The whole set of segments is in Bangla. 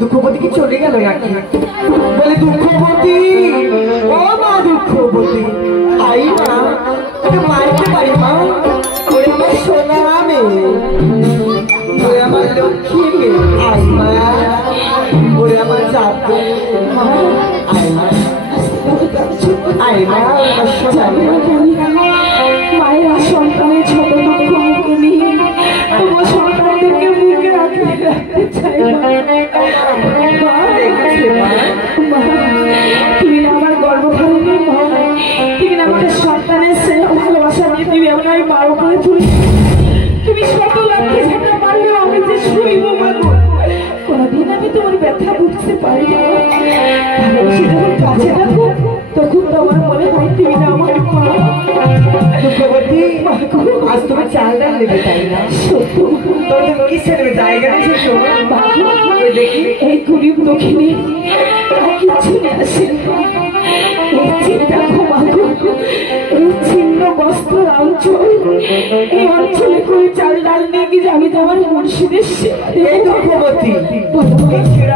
দুঃখবতী কি চলে গেল নাকি? বলে দুঃখবতী, ও মা দুঃখবতী, আই মা, তোকে মারতে পারি মা? ওরে আমার সোনা মেয়ে, ওরে আমার লক্ষ্মী মেয়ে, আই মা, ওরে আমার জাদু, আই মা, আই মা, আমার সোনা মায়েরা সন্তানের ছোট দুঃখ মুখে নিয়ে তোমার সন্তানদেরকে মুখে রাখতে চাই। তুমি না আমার গর্ভধারণের মা, তুমি না আমাকে সন্তানের স্নেহ ভালোবাসা দিয়ে তুমি আমার মার উপরে তুলে তুমি শত লাখে যেতে পারলেও আমি যে শুইব মাগো, কোনদিন আমি তোমার ব্যথা বুঝতে পারি না। যখন কাছে রাখো তখন তোমার মনে হয় তুমি না আমার মা। দুঃখবতী, আজ তোমার চাল ডাল নেবে তাই না? সত্য তোর কিসে নেবে? জায়গা নেই সে দেখি এই গরিব দক্ষিণে কিচ্ছু নিয়ে আসে এই চিন্তা ঘুমাগো, এই ছিন্ন বস্ত্র অঞ্চল, এই অঞ্চলে করে চাল ডাল নিয়ে গিয়ে আমি তো আমার মুর্শিদের সেবা দেব। এই দুঃখবতী,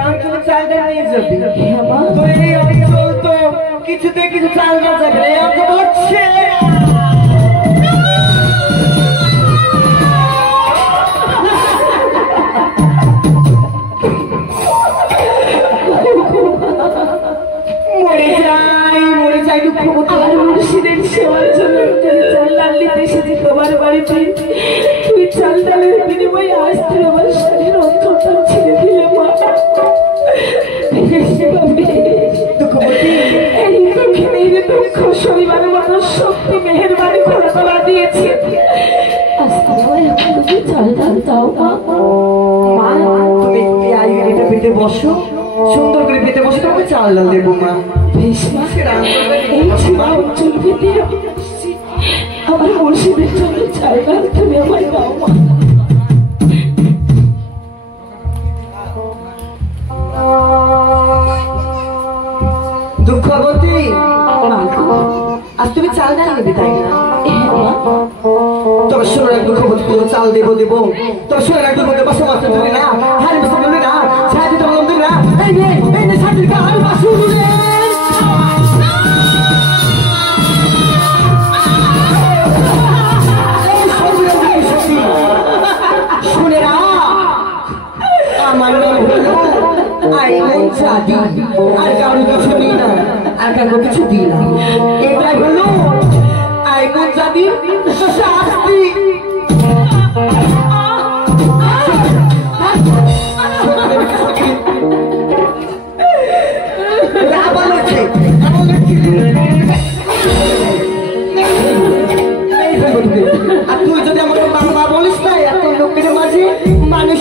অঞ্চলে চাল ডাল নিয়ে যাবি? তো এই অঞ্চল তো কিছুতে কিছু চাল ডাল যাবে না, এরকম হচ্ছে। আমার মুর্শিদের সেবার জন্য চাল ডাল নিতে এসেছি তোমার বাড়িতে। তুই চাল ডালের বিনিময়ে আজ তুই আমার শরীর অন্তরটা ছেড়ে দিলে মা। এই দক্ষিণের দুঃখ শরীর মানুষ শক্তি মেহেরবানি করে তোলা দিয়েছে। আজ তোমায় তুমি চাল ডাল দাও মা। মা, তুমি এই পেতে বসো, সুন্দর করে পেতে বসো, তোমাকে চাল ডাল দেবো মা। বেশ মা, এই ছিল অঞ্চল পেতে আমার মুর্শিদের জন্য চাল ডাল তুমি আমায় দাও মা। দুঃখবতী, আজ তুমি চাল ডাল নেবে তাই না? তবে শোনো এক দুঃখবতী, চাল দেবো দেবো, তবে শোনো এক দুঃখবতী, বাসা মাসে ধরে না, হারি বসে ধরে না, সাহায্য তো বললাম ধরে না, এই নে সাথে আর বাসু ধরে শুনে না, আমার নাম হলো আইমন চাঁদি, আর কারো কিছু দিই না, আর কারো কিছু দিই না, এটাই হলো আইমন চাঁদির শাস্তি। আর তুই যদি আমাকে বাবা বলিস না, এত লোকের মাঝে মানুষ